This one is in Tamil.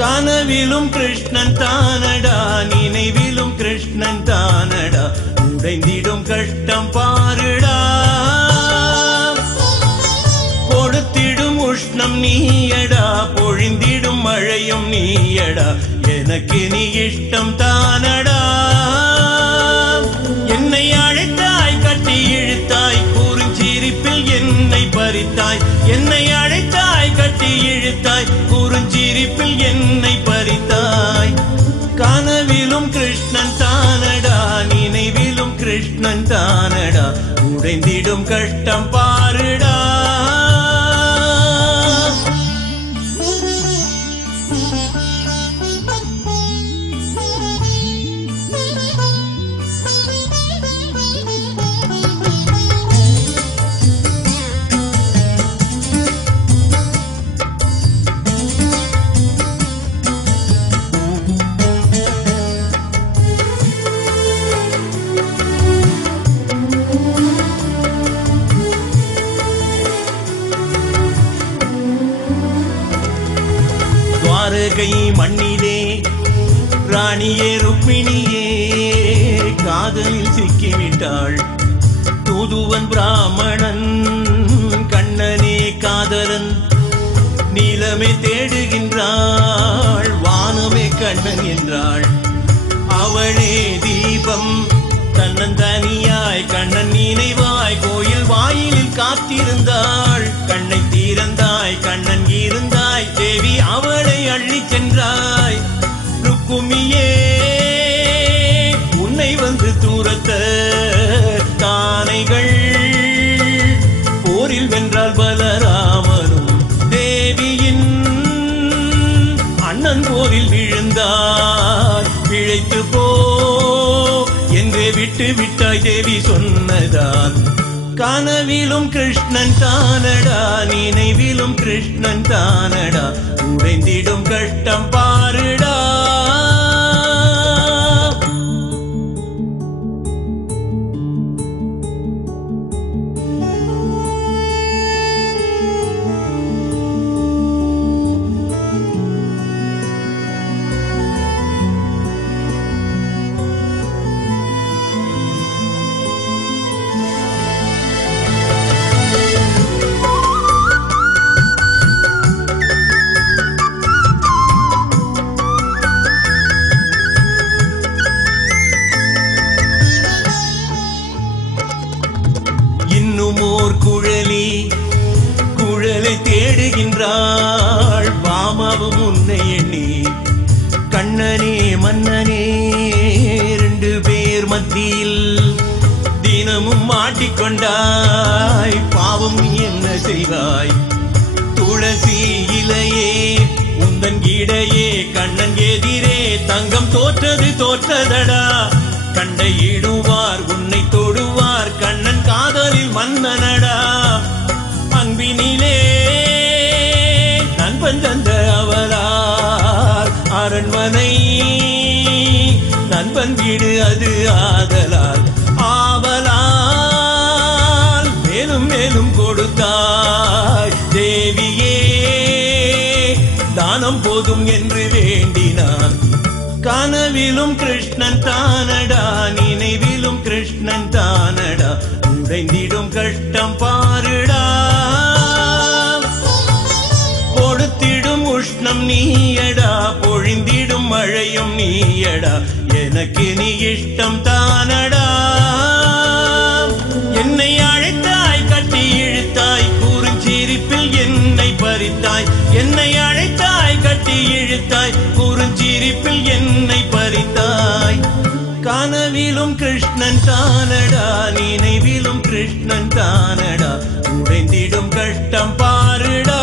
கனவிலும் கிருஷ்ணன் தானடா, நினைவிலும் கிருஷ்ணன் தானடா, உடைந்திடும் கஷ்டம் பாருடா. கொடுத்திடும் உஷ்ணம் நீயடா, பொழிந்திடும் மழையும் நீயடா, எனக்கு நீ இஷ்டம் தானடா. என்னை அழைத்தாய், கட்டி இழுத்தாய், குறுஞ்சிரிப்பில் என்னை பறித்தாய். என்னை அழைத்தாய், கட்டி இழுத்தாய், குறுஞ்சிரிப்பில் என்னை பறித்தாய். கனவிலும் கிருஷ்ணன் தானடா, நினைவிலும் கிருஷ்ணன் தானடா, உடைந்திடும் கஷ்டம் பாருடா. துவாரகை மண்ணிலே ராணியே ருக்மிணியே காதலில் சிக்கிவிட்டாள். தூதுவன் பிராமணன் கண்ணனே காதலன், நீலமே தேடுகின்றாள், வானமே கண்ணன் என்றாள். அவளே தீபம் தன்னந்தனியாய் கண்ணன் நினைவாய் கோயில் வாயிலில் காத்திருந்தாள். கண்ணை தீரந்தாய், கண்ணன் இருந்தாய், தேவி அவளை அள்ளி சென்றாய். ருக்குமியே உன்னை வந்து தூரத்த தானைகள் போரில் வென்றால் பலராமனும், தேவியின் அண்ணன் போரில் விழுந்தார். பிழைத்து போ என்றே விட்டு விட்டாய் தேவி சொன்னதால். கனவிலும் கிருஷ்ணன் தானடா, நினைவிலும் கிருஷ்ணன் தானடா, உடைந்திடும் கஷ்டம் பாருடா. இன்னுமோர் குழலி குழலை தேடுகின்றாள், பாமாவும் உன்னை எண்ணி. கண்ணனே மன்னனே ரெண்டு பேர் மத்தியில் தினமும் மாட்டிக்கொண்டாய், பாவம் என்ன செய்வாய். துளசி இலையே உந்தன் இடையே கண்ணன் எதிரே தங்கம் தோற்றது தோற்றதடா. கண்டையிடுவார் உன்னை தொடுவார், கண்ணன் காதலில் மன்னனடா. அன்பினிலே நண்பன் தந்த அவளார் அரண்மனை, நண்பன் வீடு அது ஆதலால். ஆவலால் மேலும் மேலும் கொடுத்தாய் தேவியே, தானம் போதும் என்று வேண்டினான். கனவிலும் கிருஷ்ணன் தானடா, நினைவிலும் கிருஷ்ணன் தானடா, உடைந்திடும் கஷ்டம் பாருடா. கொடுத்திடும் உஷ்ணம் நீயடா, பொழிந்திடும் மழையும் நீயடா, எனக்கு நீ இஷ்டம் தானடா. என்னை அழைத்தாய், கட்டி இழுத்தாய், குறுஞ்சிரிப்பில் என்னை பறித்தாய். என்னை அழைத்தாய், கட்டி இழுத்தாய், குறுஞ்சிரிப்பில் என்னை பறித்தாய். கனவிலும் கிருஷ்ணன் தானடா, நினைவிலும் கிருஷ்ணன் தானடா, உடைந்திடும் கஷ்டம் பாருடா.